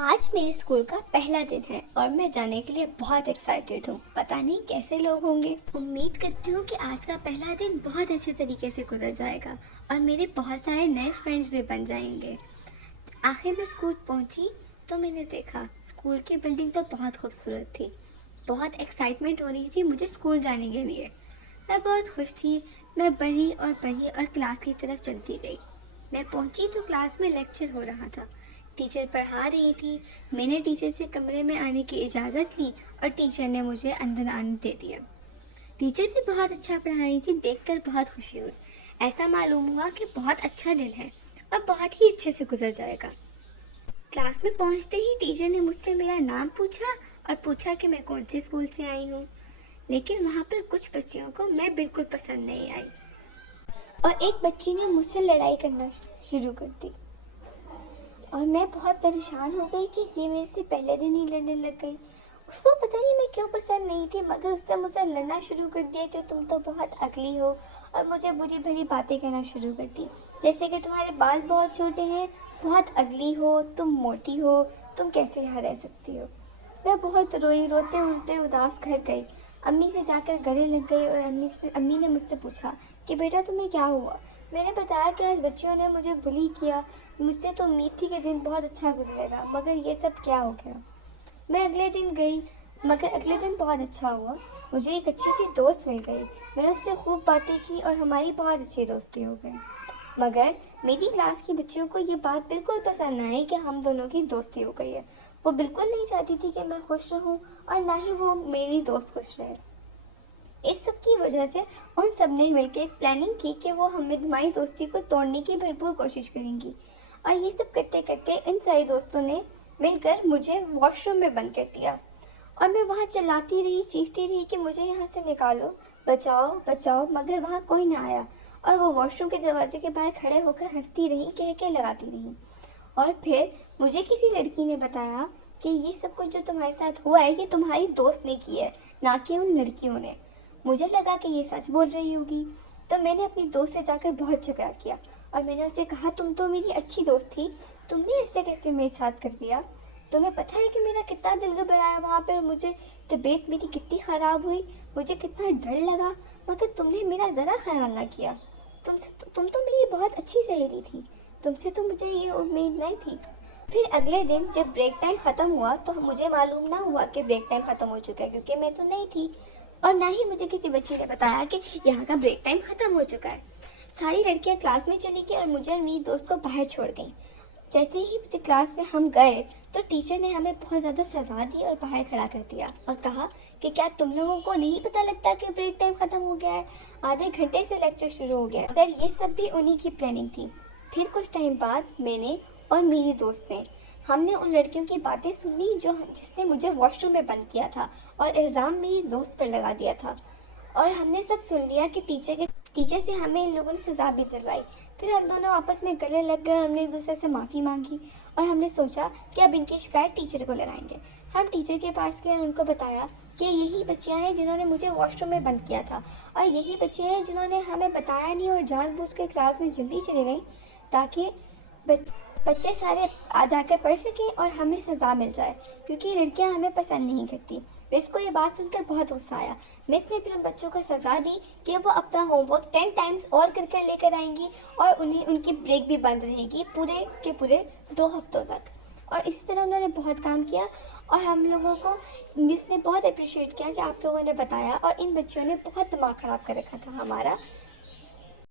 आज मेरे स्कूल का पहला दिन है और मैं जाने के लिए बहुत एक्साइटेड हूँ। पता नहीं कैसे लोग होंगे। उम्मीद करती हूँ कि आज का पहला दिन बहुत अच्छे तरीके से गुजर जाएगा और मेरे बहुत सारे नए फ्रेंड्स भी बन जाएंगे। आखिर में स्कूल पहुँची तो मैंने देखा स्कूल की बिल्डिंग तो बहुत खूबसूरत थी। बहुत एक्साइटमेंट हो रही थी मुझे स्कूल जाने के लिए। मैं बहुत खुश थी। मैं बढ़ी और क्लास की तरफ चलती गई। मैं पहुंची तो क्लास में लेक्चर हो रहा था। टीचर पढ़ा रही थी। मैंने टीचर से कमरे में आने की इजाज़त ली और टीचर ने मुझे अंदर आने दे दिया। टीचर भी बहुत अच्छा पढ़ा रही थी, देखकर बहुत खुशी हुई। ऐसा मालूम हुआ कि बहुत अच्छा दिन है और बहुत ही अच्छे से गुजर जाएगा। क्लास में पहुंचते ही टीचर ने मुझसे मेरा नाम पूछा और पूछा कि मैं कौन से स्कूल से आई हूँ। लेकिन वहाँ पर कुछ बच्चियों को मैं बिल्कुल पसंद नहीं आई और एक बच्ची ने मुझसे लड़ाई करना शुरू कर दी और मैं बहुत परेशान हो गई कि ये मेरे से पहले दिन ही लड़ने लग गई। उसको पता नहीं मैं क्यों पसंद नहीं थी, मगर उसने मुझसे लड़ना शुरू कर दिया कि तुम तो बहुत अगली हो और मुझे बुरी भली बातें कहना शुरू कर दी, जैसे कि तुम्हारे बाल बहुत छोटे हैं, बहुत अगली हो, तुम मोटी हो, तुम कैसे यहाँ रह सकती हो। मैं बहुत रोई। रोते रोते उदास घर गई। अम्मी से जाकर गले लग गई और अम्मी ने मुझसे पूछा कि बेटा तुम्हें क्या हुआ। मैंने बताया कि आज बच्चियों ने मुझे बुली किया। मुझसे तो उम्मीद थी कि दिन बहुत अच्छा गुजरेगा, मगर ये सब क्या हो गया। मैं अगले दिन गई, मगर अगले दिन बहुत अच्छा हुआ। मुझे एक अच्छी सी दोस्त मिल गई। मैंने उससे खूब बातें की और हमारी बहुत अच्छी दोस्ती हो गई। मगर मेरी क्लास की बच्चियों को ये बात बिल्कुल पसंद ना आई कि हम दोनों की दोस्ती हो गई है। वो बिल्कुल नहीं चाहती थी कि मैं खुश रहूं और ना ही वो मेरी दोस्त खुश रहे। इस सब की वजह से उन सब ने मिलकर एक प्लानिंग की कि वो हमारी दोस्ती को तोड़ने की भरपूर कोशिश करेंगी। और ये सब करते करते इन सारी दोस्तों ने मिलकर मुझे वॉशरूम में बंद कर दिया और मैं वहाँ चिल्लाती रही, चीखती रही कि मुझे यहाँ से निकालो, बचाओ बचाओ, मगर वहाँ कोई ना आया। और वो वॉशरूम के दरवाजे के बाहर खड़े होकर हंसती रही, कह के लगाती रही। और फिर मुझे किसी लड़की ने बताया कि ये सब कुछ जो तुम्हारे साथ हुआ है ये तुम्हारी दोस्त ने की है, ना कि उन लड़कियों ने। मुझे लगा कि ये सच बोल रही होगी, तो मैंने अपनी दोस्त से जाकर बहुत झगड़ा किया और मैंने उसे कहा तुम तो मेरी अच्छी दोस्त थी, तुमने ऐसे कैसे मेरे साथ कर दिया। तुम्हें पता है कि मेरा कितना दिल घबराया वहाँ पर, मुझे तबीयत मेरी कितनी ख़राब हुई, मुझे कितना डर लगा, मगर तुमने मेरा ज़रा ख्याल ना किया। तुम तो मेरी बहुत अच्छी सहेली थी, तुमसे तो मुझे ये उम्मीद नहीं थी। फिर अगले दिन जब ब्रेक टाइम ख़त्म हुआ तो मुझे मालूम ना हुआ कि ब्रेक टाइम ख़त्म हो चुका है, क्योंकि मैं तो नहीं थी और ना ही मुझे किसी बच्चे ने बताया कि यहाँ का ब्रेक टाइम ख़त्म हो चुका है। सारी लड़कियाँ क्लास में चली गई और मुझे और मेरी दोस्त को बाहर छोड़ गई। जैसे ही क्लास में हम गए तो टीचर ने हमें बहुत ज़्यादा सजा दी और बाहर खड़ा कर दिया और कहा कि क्या तुम लोगों को नहीं पता लगता कि ब्रेक टाइम ख़त्म हो गया है, आधे घंटे से लेक्चर शुरू हो गया। अगर ये सब भी उन्हीं की प्लानिंग थी। फिर कुछ टाइम बाद मैंने और मेरी दोस्त ने हमने उन लड़कियों की बातें सुनी जिसने मुझे वॉशरूम में बंद किया था और इल्ज़ाम मेरी दोस्त पर लगा दिया था। और हमने सब सुन लिया कि टीचर से हमें इन लोगों ने सज़ा भी दिलवाई। फिर हम दोनों आपस में गले लग गए और हमने एक दूसरे से माफ़ी मांगी और हमने सोचा कि अब इनकी शिकायत टीचर को लगाएंगे। हम टीचर के पास गए और उनको बताया कि यही बच्चियाँ हैं जिन्होंने मुझे वॉशरूम में बंद किया था और यही बच्चियाँ हैं जिन्होंने हमें बताया नहीं और जानबूझकर क्लास में जल्दी चले गई ताकि बच्चे सारे आ जाकर पढ़ सकें और हमें सज़ा मिल जाए, क्योंकि लड़कियां हमें पसंद नहीं करती। मिस को ये बात सुनकर बहुत गुस्सा आया। मिस ने फिर उन बच्चों को सज़ा दी कि वो अपना होमवर्क 10 टाइम्स और कर लेकर आएंगी और उन्हें उनकी ब्रेक भी बंद रहेगी पूरे के पूरे 2 हफ्तों तक। और इसी तरह उन्होंने बहुत काम किया और हम लोगों को मिस ने बहुत अप्रिशिएट किया कि आप लोगों ने बताया और इन बच्चों ने बहुत दिमाग ख़राब कर रखा था हमारा।